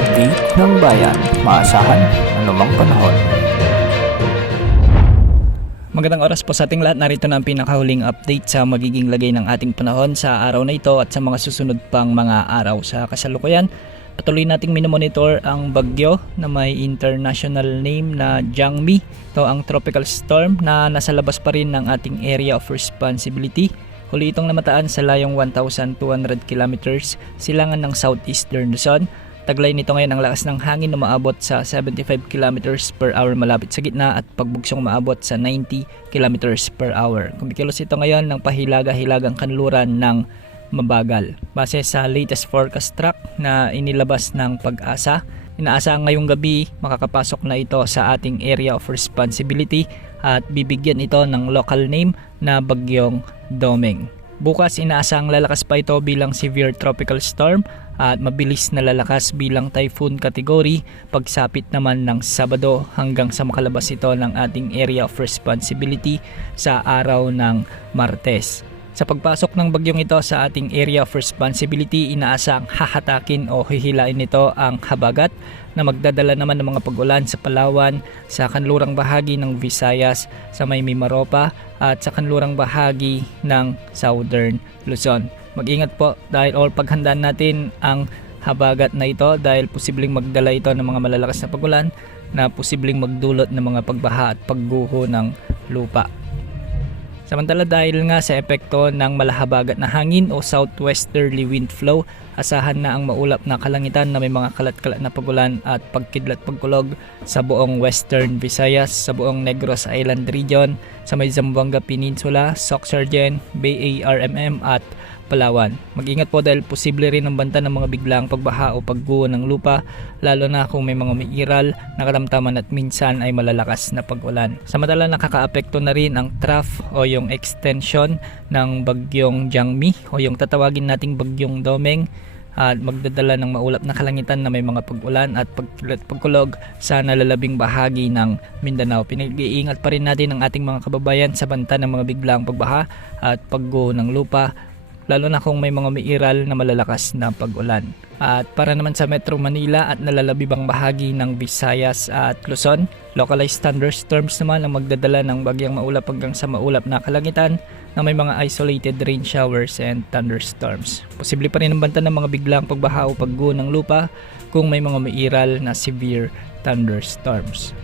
update ng bayan. Maasahan anumang panahon. Magandang oras po sa ating lahat. Narito na ang pinakahuling update sa magiging lagay ng ating panahon sa araw na ito at sa mga susunod pang mga araw. Sa kasalukuyan, patuloy nating minomonitor ang bagyo na may international name na Jangmi. Ito ang tropical storm na nasa labas pa rin ng ating area of responsibility. Huli itong namataan sa layong 1,200 kilometers silangan ng southeastern Luzon. Taglay nito ngayon ang lakas ng hangin na maabot sa 75 kilometers per hour malapit sa gitna at pagbugsong maabot sa 90 kilometers per hour. Kumikilos ito ngayon ng pahilaga-hilagang kanluran ng mabagal. Base sa latest forecast track na inilabas ng Pag-asa, inaasahan ngayong gabi makakapasok na ito sa ating area of responsibility at bibigyan ito ng local name na Bagyong Domeng. Bukas inaasahang lalakas pa ito bilang severe tropical storm at mabilis na lalakas bilang typhoon category pagsapit naman ng Sabado hanggang sa makalabas ito ng ating area of responsibility sa araw ng Martes. Sa pagpasok ng bagyong ito sa ating area of responsibility, inaasang hahatakin o hihilain nito ang habagat na magdadala naman ng mga pag-ulan sa Palawan, sa kanlurang bahagi ng Visayas, sa may Mimaropa at sa kanlurang bahagi ng Southern Luzon. Mag-ingat po dahil paghandaan natin ang habagat na ito dahil posibleng magdala ito ng mga malalakas na pag-ulan na posibleng magdulot ng mga pagbaha at pagguho ng lupa. Samantala dahil nga sa epekto ng malahabagat na hangin o southwesterly wind flow, asahan na ang maulap na kalangitan na may mga kalat-kalat na pagulan at pagkidlat pagkulog sa buong Western Visayas, sa buong Negros Island region, sa may Zamboanga Peninsula, Sorsogon, BARMM at Palawan. Mag-ingat po dahil posible rin ang banta ng mga biglaang pagbaha o pagguho ng lupa, lalo na kung may mga umiiral na kalamtaman at minsan ay malalakas na pag-ulan. Samantala nakakaapekto na rin ang trough o yung extension ng bagyong Jangmi o yung tatawagin nating bagyong Domeng at magdadala ng maulap na kalangitan na may mga pag-ulan at pagkulog sa nalalabing bahagi ng Mindanao. Pinag-iingat pa rin natin ang ating mga kababayan sa banta ng mga biglaang pagbaha at pagguho ng lupa, lalo na kung may mga umiiral na malalakas na pag-ulan. At para naman sa Metro Manila at nalalabibang bahagi ng Visayas at Luzon, localized thunderstorms naman ang magdadala ng bagyang maulap hanggang sa maulap na kalangitan na may mga isolated rain showers and thunderstorms. Posible pa rin ang banta ng mga biglang pagbaha o pagguho ng lupa kung may mga umiiral na severe thunderstorms.